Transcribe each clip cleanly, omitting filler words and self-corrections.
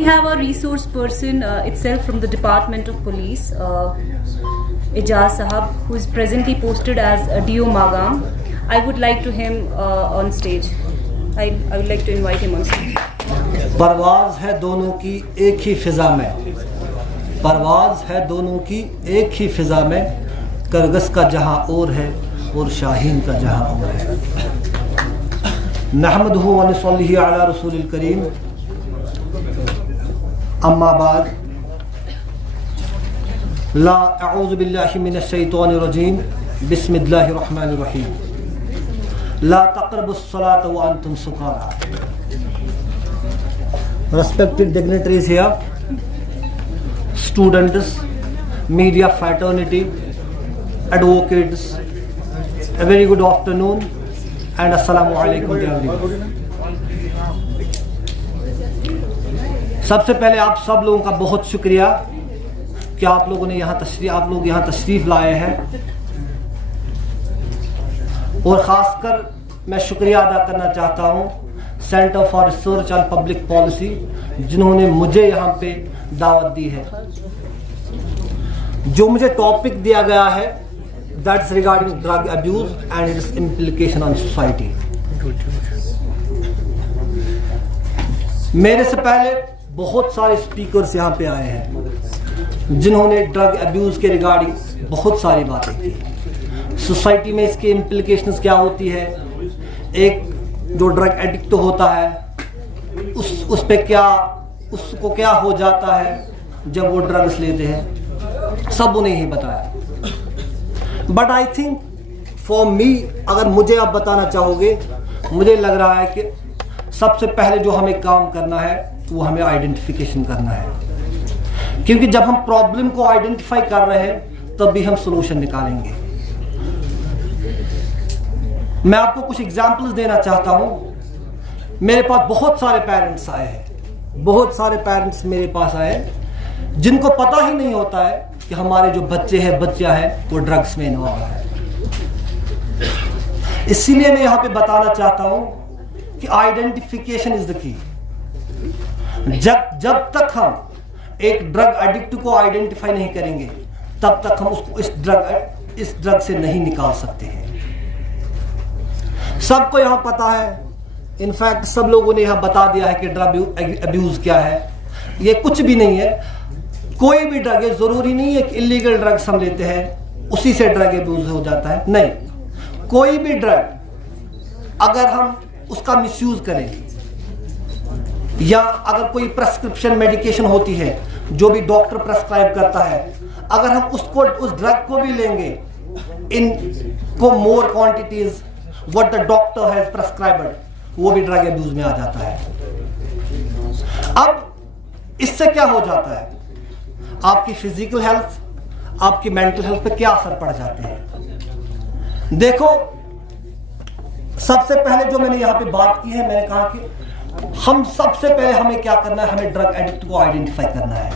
We have a resource person itself from the Department of Police, Ijaz Sahab, who is presently posted as DO Magam. I would like to him on stage. I would like to invite him on stage. परवाज है दोनों की एक ही फिजा में, परवाज है दोनों की एक ही फिजा में, करगस का जहां और है और शाहीन का जहां और है। नहमदुहु व नसल्ली अला रसूलिल करीम, अम्मा बाद, ला अऊज़ु बिल्लाहि मिनश शैतानिर रजीम, बिस्मिल्लाहिर रहमानिर रहीम, ला तक़रबुस सलात व अंतुम सुकारा। Respected dignitaries here, students, media fraternity, advocates, a very good afternoon and assalamu alaikum to everyone. सबसे पहले आप सब लोगों का बहुत शुक्रिया कि आप लोग यहाँ तशरीफ लाए हैं, और ख़ासकर मैं शुक्रिया अदा करना चाहता हूँ centre for research and public policy, जिन्होंने मुझे यहाँ पे दावत दी है। जो मुझे टॉपिक दिया गया है that's regarding drug abuse and it's implication on society. मेरे से पहले बहुत सारे स्पीकर्स यहाँ पे आए हैं जिन्होंने ड्रग अब्यूज के रिगार्डिंग बहुत सारी बातें की। सोसाइटी में इसके इम्प्लीकेशंस क्या होती है, एक जो ड्रग एडिक्ट होता है उस पे क्या, उसको क्या हो जाता है जब वो ड्रग्स लेते हैं, सब उन्हें ही बताया। But I think for me, अगर मुझे आप बताना चाहोगे, मुझे लग रहा है कि सबसे पहले जो हमें काम करना है वो हमें आइडेंटिफिकेशन करना है, क्योंकि जब हम प्रॉब्लम को आइडेंटिफाई कर रहे हैं तब भी हम सोल्यूशन निकालेंगे। मैं आपको कुछ एग्जाम्पल्स देना चाहता हूँ। मेरे पास बहुत सारे पेरेंट्स आए हैं, बहुत सारे पेरेंट्स मेरे पास आए जिनको पता ही नहीं होता है कि हमारे जो बच्चियां हैं वो ड्रग्स में इन्वॉल्व है। इसीलिए मैं यहाँ पे बताना चाहता हूँ कि आइडेंटिफिकेशन इज द की। जब तक हम एक ड्रग एडिक्ट को आइडेंटिफाई नहीं करेंगे तब तक हम उसको इस ड्रग से नहीं निकाल सकते हैं। सबको यहाँ पता है, इनफैक्ट सब लोगों ने यहाँ बता दिया है कि ड्रग अब्यूज क्या है। ये कुछ भी नहीं है, कोई भी ड्रग है, जरूरी नहीं है कि इलीगल ड्रग्स हम लेते हैं उसी से ड्रग अब्यूज हो जाता है, नहीं। कोई भी ड्रग अगर हम उसका मिसयूज करें, या अगर कोई प्रेस्क्रिप्शन मेडिकेशन होती है जो भी डॉक्टर प्रेस्क्राइब करता है, अगर हम उस ड्रग को भी लेंगे इन को मोर quantities what the doctor has prescribed, वो भी ड्रग अब्यूज में आ जाता है। अब इससे क्या हो जाता है, आपकी फिजिकल हेल्थ, आपकी मेंटल हेल्थ पे क्या असर पड़ जाते हैं। देखो, सबसे पहले जो मैंने यहाँ पे बात की है, मैंने कहा कि हम सबसे पहले हमें क्या करना है, हमें ड्रग एडिक्ट को आइडेंटिफाई करना है।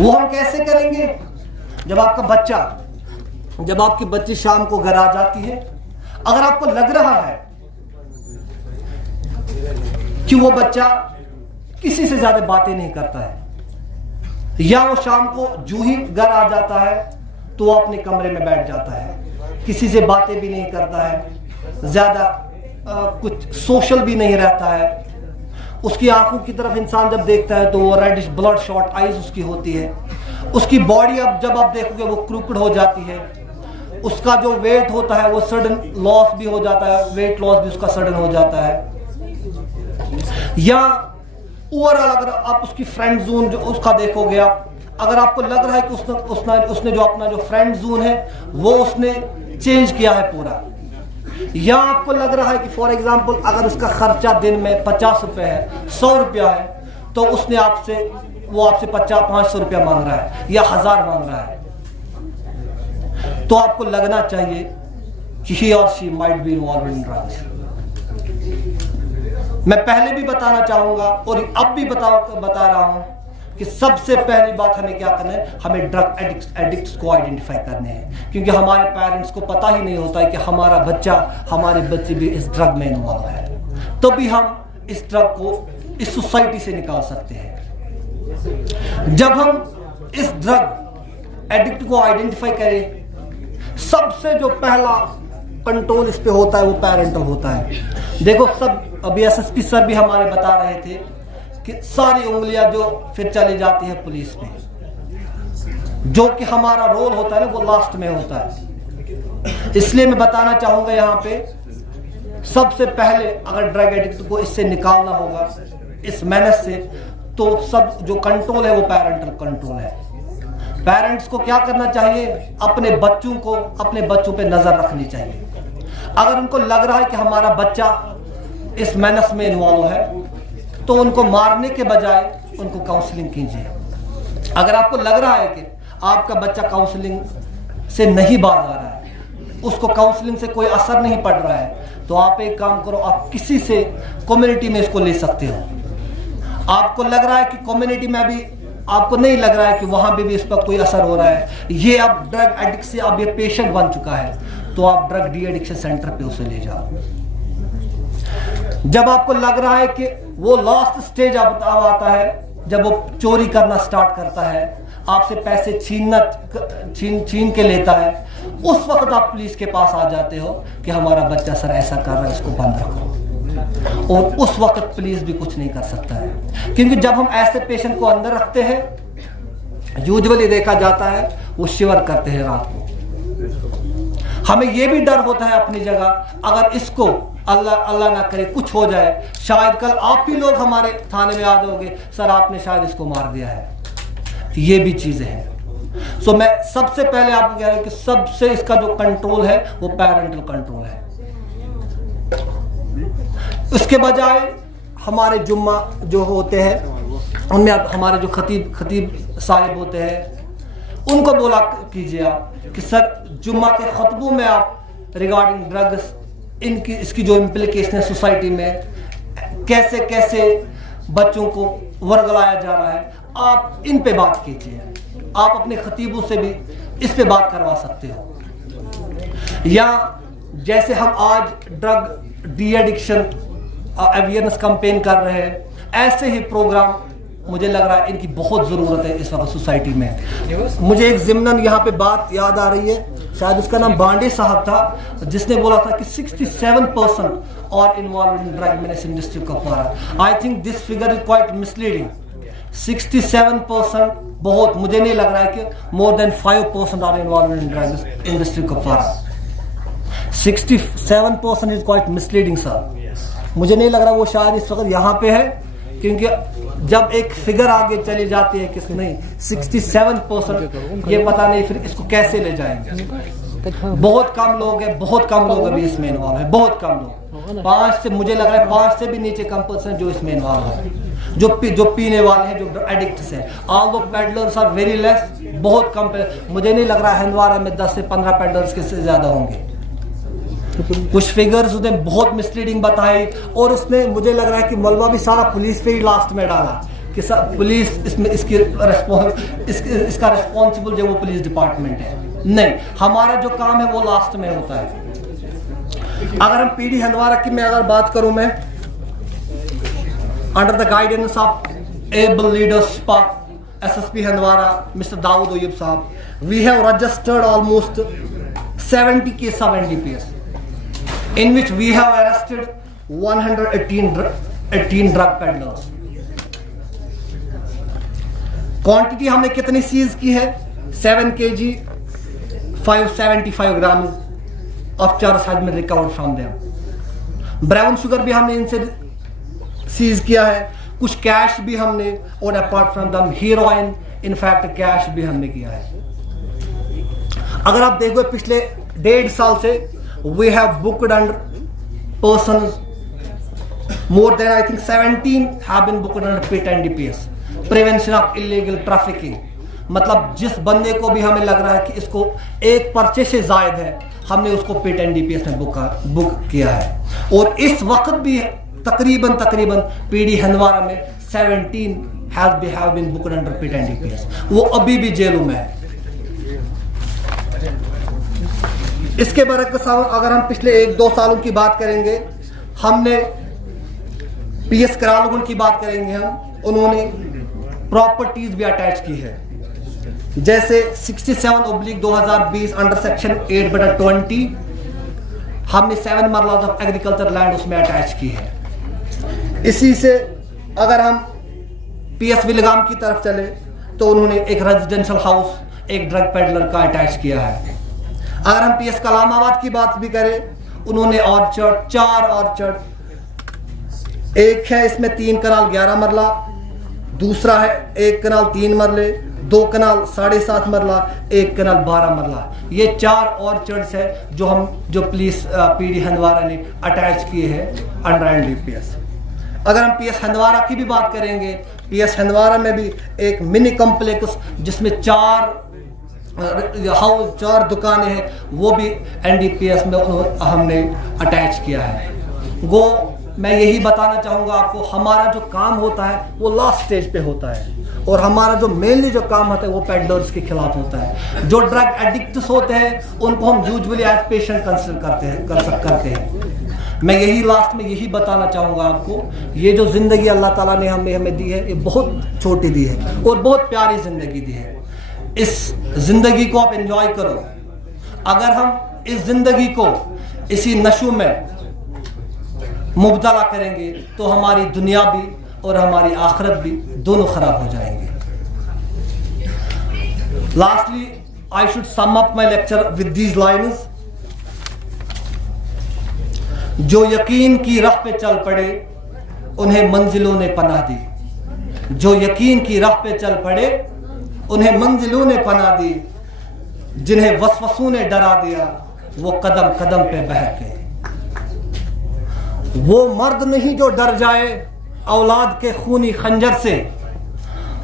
वो हम कैसे करेंगे, जब आपकी बच्ची शाम को घर आ जाती है, अगर आपको लग रहा है कि वो बच्चा किसी से ज्यादा बातें नहीं करता है, या वो शाम को जूं ही घर आ जाता है तो वो अपने कमरे में बैठ जाता है, किसी से बातें भी नहीं करता है, ज्यादा कुछ सोशल भी नहीं रहता है, उसकी आंखों की तरफ इंसान जब देखता है तो वो रेडिश ब्लड शॉट आईज उसकी होती है, उसकी बॉडी अब जब आप देखोगे वो क्रूकड हो जाती है, उसका जो वेट होता है वो सडन लॉस भी हो जाता है, वेट लॉस भी उसका सडन हो जाता है। या ओवरऑल अगर आप उसकी फ्रेंड जोन जो उसका देखोगे आप, अगर आपको लग रहा है कि उसने जो अपना जो फ्रेंड जोन है वो उसने चेंज किया है पूरा, या आपको लग रहा है कि फॉर एग्जांपल अगर उसका खर्चा दिन में 50 रुपए है, 100 रुपया है, तो उसने आपसे 500 रुपया मांग रहा है या 1000 मांग रहा है, तो आपको लगना चाहिए कि he or she might be involved in drugs। मैं पहले भी बताना चाहूंगा और अब भी बता रहा हूं कि सबसे पहली बात हमें क्या करना है, हमें ड्रग एडिक्ट्स को आइडेंटिफाई करने हैं, क्योंकि हमारे पेरेंट्स को पता ही नहीं होता है कि हमारे बच्चे भी इस ड्रग में इन्वॉल्व है। तो भी हम इस ड्रग को इस सोसाइटी से निकाल सकते हैं। जब हम इस ड्रग एडिक्ट को आइडेंटिफाई करें, सबसे जो पहला कंट्रोल इस पे होता है वो पेरेंटल होता है। देखो, सब अभी एसएसपी सर भी हमारे बता रहे थे कि सारी उंगलियां जो फिर चली जाती है पुलिस पे, जो कि हमारा रोल होता है ना वो लास्ट में होता है। इसलिए मैं बताना चाहूंगा यहाँ पे, सबसे पहले अगर ड्रग एडिक्ट को इससे निकालना होगा, इस मेहनत से, तो सब जो कंट्रोल है वो पेरेंटल कंट्रोल है। पेरेंट्स को क्या करना चाहिए? अपने बच्चों पे नजर रखनी चाहिए। अगर उनको लग रहा है कि हमारा बच्चा इस मेहनत में इन्वॉल्व है, तो उनको मारने के बजाय उनको काउंसलिंग कीजिए। अगर आपको लग रहा है कि आपका बच्चा काउंसलिंग से नहीं बाज आ रहा है, उसको काउंसलिंग से कोई असर नहीं पड़ रहा है, तो आप एक काम करो, आप किसी से कम्युनिटी में इसको ले सकते हो। आपको लग रहा है कि कम्युनिटी में भी आपको नहीं लग रहा है कि वहां भी इस पर कोई असर हो रहा है, ये अब ड्रग एडिक्ट से अब ये पेशेंट बन चुका है, तो आप ड्रग डी एडिक्शन सेंटर पे उसे ले जाओ। जब आपको लग रहा है कि वो लास्ट स्टेज अब आता है, जब वो चोरी करना स्टार्ट करता है, आपसे पैसे छीन के लेता है, उस वक्त आप पुलिस के पास आ जाते हो कि हमारा बच्चा सर ऐसा कर रहा है, इसको बंद रखो। और उस वक्त पुलिस भी कुछ नहीं कर सकता है, क्योंकि जब हम ऐसे पेशेंट को अंदर रखते हैं, यूजुअली देखा जाता है वो शिवर करते हैं रात को। हमें ये भी डर होता है अपनी जगह, अगर इसको अल्लाह ना करे कुछ हो जाए, शायद कल आप ही लोग हमारे थाने में आ जाओगे, सर आपने शायद इसको मार दिया है। ये भी चीजें हैं। सो मैं सबसे पहले आपको कह रहा हूं कि सबसे इसका जो कंट्रोल है वो पेरेंटल कंट्रोल है। उसके बजाय हमारे जुम्मा जो होते हैं, उनमें हमारे जो खतीब साहिब होते हैं, उनको बोला कीजिए आप कि सर जुम्मा के खुतबों में आप रिगार्डिंग ड्रग्स, इसकी जो इम्प्लीकेशन है सोसाइटी में, कैसे कैसे बच्चों को वर्गलाया जा रहा है, आप इन पे बात कीजिए। आप अपने खतीबों से भी इस पे बात करवा सकते हो। या जैसे हम आज drug de addiction awareness campaign कर रहे हैं, ऐसे ही प्रोग्राम मुझे लग रहा है इनकी बहुत ज़रूरत है इस वक्त सोसाइटी में। मुझे एक ज़िम्नन यहाँ पे बात याद आ रही है, शायद उसका नाम बांडे साहब था, जिसने बोला था कि 67% और involve in drug menace in district Kupwara. I think this figure is quite misleading. 67% बहुत, मुझे नहीं लग रहा है कि more than 5% are involve in drugs in district Kupwara. 67% is quite misleading sir. मुझे नहीं लग रहा वो शायद इस वक्त यहाँ पे है, क्योंकि जब एक फिगर आगे चली जाती है किस नहीं 67%, ये पता नहीं फिर इसको कैसे ले जाएंगे। बहुत कम लोग हैं, बहुत कम लोग अभी इसमें इन्वॉल्व है, बहुत कम लोग। 5 से मुझे लग रहा है 5 से भी नीचे कम परसेंट जो इसमें इन्वॉल्व है, जो पीने वाले हैं, जो एडिक्ट्स हैं। All the peddlers are very less, बहुत कम। मुझे नहीं लग रहा है हंदवारा में 10 से 15 पेडलर्स के से ज्यादा होंगे। कुछ फिगर्स उसने बहुत मिसलीडिंग बताई, और उसने मुझे लग रहा है कि मलबा भी सारा पुलिस पे ही लास्ट में डाला कि पुलिस इसमें इसका रिस्पॉन्सिबल जो वो पुलिस डिपार्टमेंट है। नहीं, हमारा जो काम है वो लास्ट में होता है। अगर हम पीडी हंदवारा की मैं अगर बात करूं, मैं under the guidance of able leaders SSP Handwara mister Daud Oyab sahab, we have registered almost 70 case of NDPS, in which we have arrested 118 drug peddlers. Quantity हमने कितनी सीज की है? 7 kg 575 grams of चरस has been recovered from them. Brown sugar भी हमने इनसे seize किया है, कुछ कैश भी हमने, और अपार्ट फ्रॉम दम हीरोइन इनफैक्ट कैश भी हमने किया है। अगर आप देखो पिछले 1.5 साल से we have booked under persons, more than I think 17 have been booked under PIT NDPS, prevention of illegal trafficking। मतलब जिस बंदे को भी हमें लग रहा है कि इसको एक पर्चे से जायद है, हमने उसको PIT NDPS में बुक किया है। और इस वक्त भी तकरीबन पीडी हंदवारा में 17 have been booked under PIT NDPS, वो अभी भी जेलों में है। इसके बरक्स अगर हम पिछले 1-2 सालों की बात करेंगे, हमने PS करालगुन की बात करेंगे हम, उन्होंने प्रॉपर्टीज भी अटैच की है, जैसे 67/2020 अंडर सेक्शन 8/20 हमने 7 मरलाज ऑफ एग्रीकल्चर लैंड उसमें अटैच की है। इसी से अगर हम PS विलगाम की तरफ चले तो उन्होंने एक रेजिडेंशियल हाउस एक ड्रग पेडलर का अटैच किया है। अगर हम PS कलामाबाद की बात भी करें, उन्होंने ऑर्चर्ड 4 ऑर्चर्ड, एक है इसमें 3 कनाल 11 मरला, दूसरा है 1 कनाल 3 मरले, 2 कनाल 7.5 मरला, 1 कनाल 12 मरला। ये 4 ऑर्चर्ड्स है जो पुलिस PD हंदवारा ने अटैच किए हैं अंडर NDPS। अगर हम PS हंदवारा की भी बात करेंगे, PS हंदवारा में भी एक मिनी कॉम्प्लेक्स जिसमें 4 दुकानें हैं, वो भी NDPS में हमने अटैच किया है। मैं यही बताना चाहूँगा आपको, हमारा जो काम होता है वो लास्ट स्टेज पे होता है, और हमारा जो मेनली जो काम होता है वो पेडलर्स के खिलाफ होता है। जो ड्रग एडिक्ट्स होते हैं उनको हम यूजुअली एज पेशेंट कंसिडर करते हैं। मैं यही लास्ट में यही बताना चाहूँगा आपको, ये जो ज़िंदगी अल्लाह ताला ने हमें दी है, ये बहुत छोटी दी है और बहुत प्यारी ज़िंदगी दी है। इस ज़िंदगी को आप एंजॉय करो। अगर हम इस ज़िंदगी को इसी नशों में मुब्तला करेंगे तो हमारी दुनिया भी और हमारी आखिरत भी दोनों खराब हो जाएंगे। Lastly I should sum up my lecture with these lines. जो यकीन की राह पे चल पड़े उन्हें मंजिलों ने पनाह दी। जो यकीन की राह पे चल पड़े उन्हें मंजिलों ने पनाह दी। जिन्हें वसवसों ने डरा दिया वो कदम कदम पे बहक गए। वो मर्द नहीं जो डर जाए औलाद के खूनी खंजर से।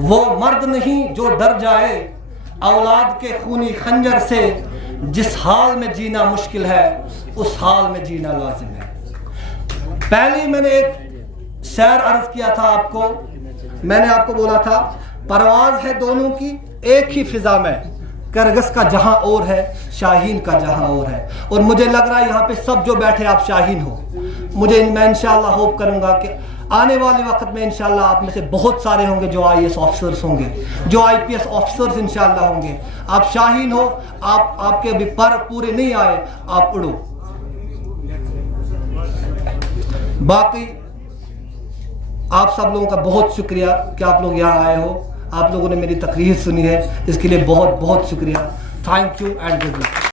वो मर्द नहीं जो डर जाए औलाद के खूनी खंजर से। जिस हाल में जीना मुश्किल है उस हाल में जीना लाजिम है। पहले मैंने एक शेर अर्ज किया था आपको, मैंने आपको बोला था परवाज है दोनों की एक ही फिजा में, करगस का जहां और है शाहीन का जहां और है। और मुझे लग रहा है यहाँ पे सब जो बैठे आप शाहीन हो। मैं इंशाल्लाह होप करूंगा कि आने वाले वक्त में इंशाल्लाह आप में से बहुत सारे होंगे जो IAS ऑफिसर्स होंगे, जो IPS ऑफिसर्स इंशाल्लाह होंगे। आप शाहीन हो, आपके अभी पर पूरे नहीं आए, आप उड़ो। बाकी आप सब लोगों का बहुत शुक्रिया कि आप लोग यहाँ आए हो। आप लोगों ने मेरी तकरीर सुनी है, इसके लिए बहुत बहुत शुक्रिया। Thank you and good luck.